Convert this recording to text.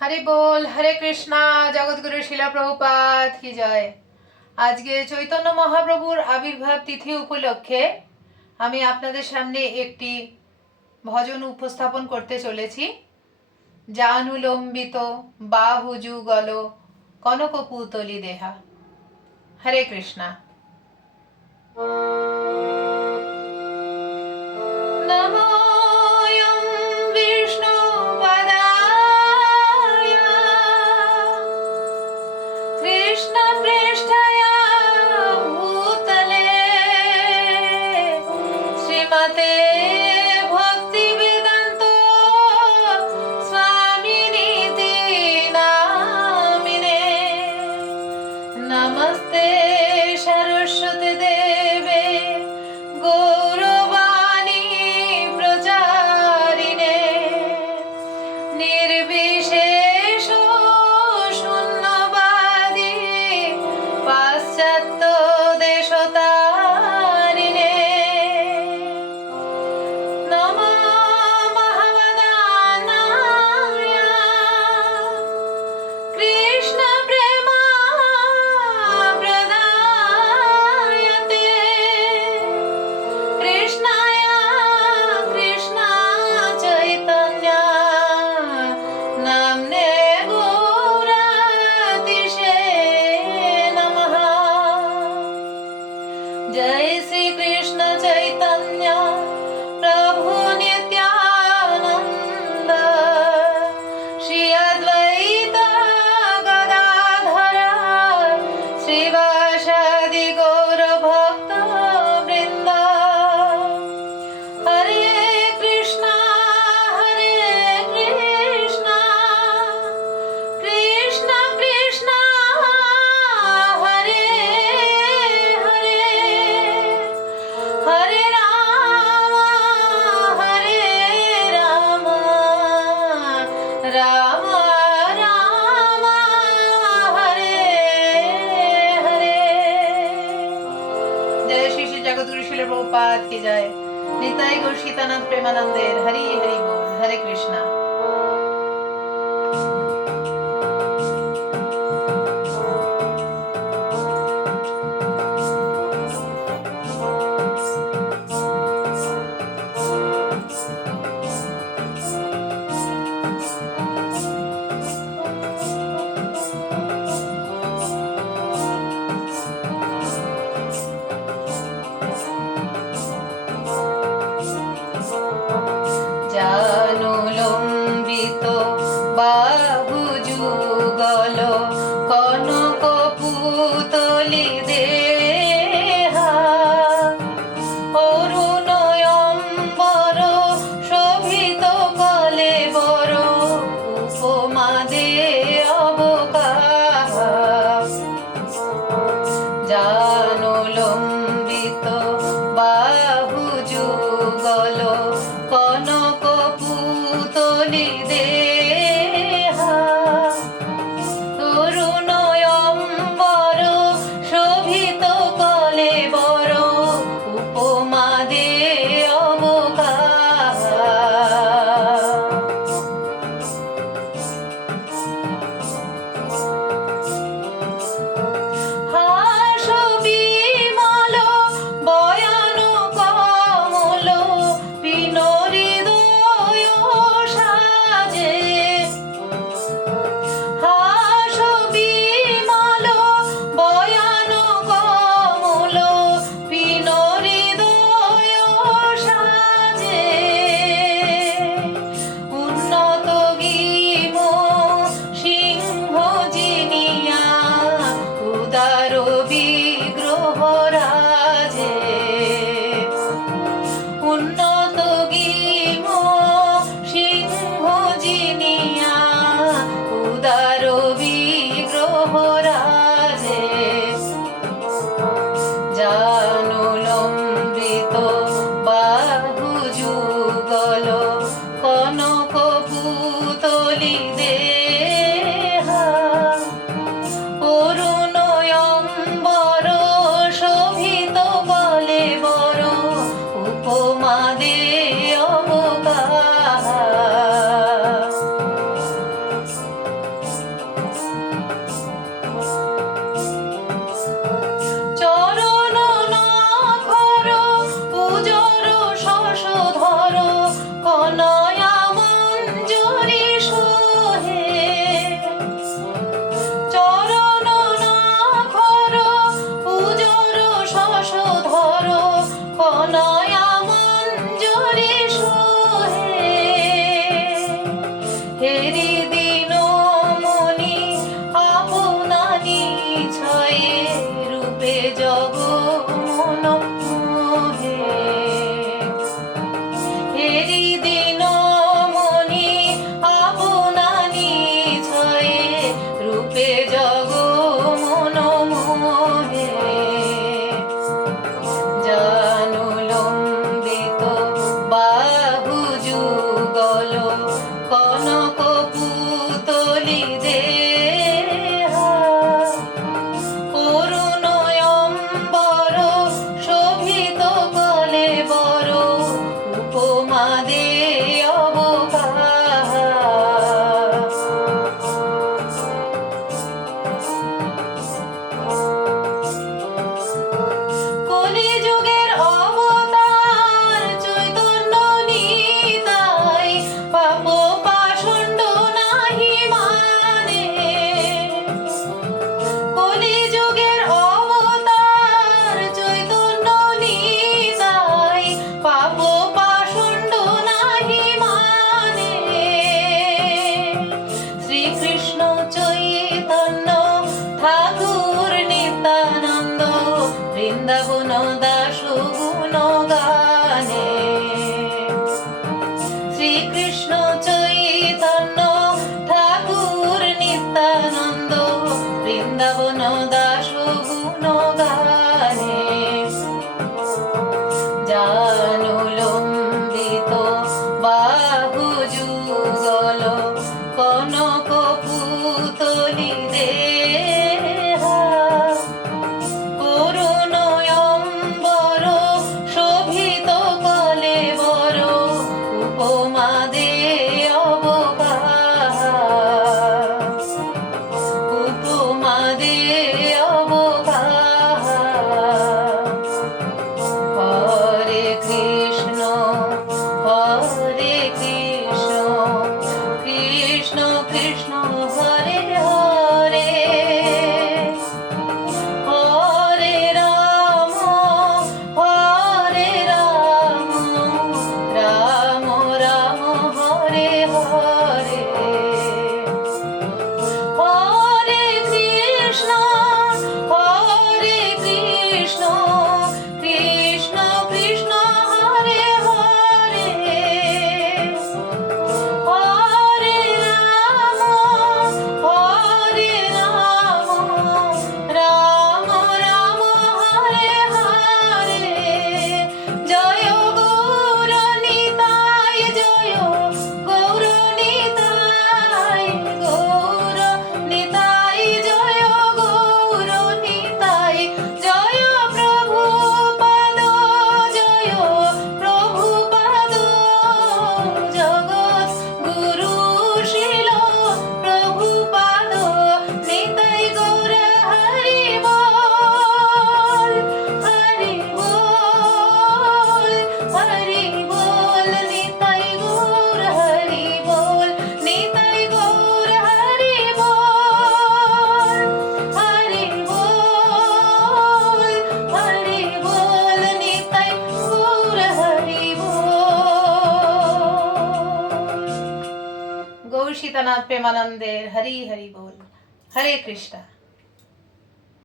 হরি বল, হরে কৃষ্ণা। জগৎগুরু শিলা প্রভুপাদ কি জয়। আজকে চৈতন্য মহাপ্রভুর আবির্ভাব তিথি উপলক্ষে আমি আপনাদের সামনে একটি ভজন উপস্থাপন করতে চলেছি। জানুলম্বিত বাহু যুগল কনক পুতলি দেহা। হরে কৃষ্ণা। নমো नमस्ते सरस्वती देवे गौरवाणी प्रचारिणे निर्विशेष शून्यवादी पाश्चात्य देशतारिणे नमो महावदानाय कृष्ण जय श्री कृष्ण चैतन्य प्रभु नित्यानंद श्री अद्वैत गदाधर श्रीवासादि गौर भक्त वृंद हरे कृष्णा कृष्ण कृष्ण हरे हरे राम राम राम हरे हरे। जय श्री श्री जगद्गुरु शिल प्रभुपाद की जय। निताई गौर सीतानंद प्रेमानंदेर हरि हरि बोल। हरे कृष्णा। জানুলম্বিত বাহু যুগল কনক পুতলি দেহা অরুণয়ম্বর শোভিত কলেবর উপমা দে অবকাহা জানুলম্বিত বাহু যুগল কনক পুতলি দেহা তরুণয়ম্বর শোভিত কলেবর উপমা দে অবকাহা জানুলম্বিত বাহু যুগল কনক পুতলি দেহা অরুণয়ম্বর শোভিত কলেবর উপমা দে অবকাহা হেরি দিন মনি আপনা নিছয়ে রূপে জগমন মোহে। হেরি দিন মনি আপনা নিছয়ে রূপে জগমন মোহে। জানু লম্বিত বাহু যুগল কনক পুতলি দেহা। অরুণয়ম্বর শোভিত কলেবর উপমা দে অবকাহা। কলিযুগের অবতার চৈতন্য নিতাই পাপ পাষণ্ড নাহি মানে। কলিযুগের অবতার চৈতন্য নিতাই পাপ পাষণ্ড নাহি মানে। শ্রীকৃষ্ণ চৈতন্য ঠাকুর নিত্যানন্দ বৃন্দাবন দাস গুণ গানে। শ্রীকৃষ্ণ চৈতন্য ঠাকুর নিত্যানন্দ বৃন্দাবন দাস গুণ গানে। জানু লম্বিত বাহু যুগল কনক পুতলি দেহা। অরুণয়ম্বর শোভিত কলেবর উপমা দে অবকাহা। উপমা দে অবকাহা। হরে কৃষ্ণ কৃষ্ণ কৃষ্ণ হরে হরে। হরে রাম রাম রাম হরে হরে। হরে কৃষ্ণ কৃষ্ণ কৃষ্ণ হরে হরে। হরে রাম রাম রাম হরে হরে। জয় গৌর নিতাই জয় গৌর নিতাই গৌর নিতাই জয় গৌর নিতাই। জয় প্রভুপাদ জয় প্রভুপাদ। জগৎ গুরু শিল প্রভুপাদ নিতাই গৌর হরি বল। হরি বল হরি বল নিতাই গৌর হরি বল। নিতাই গৌর হরি বল। হরি বল নিতাই গৌর হরি বল। গৌর সীতানাথ প্রেমানন্দের হরি হরি বল। হরে কৃষ্ণ।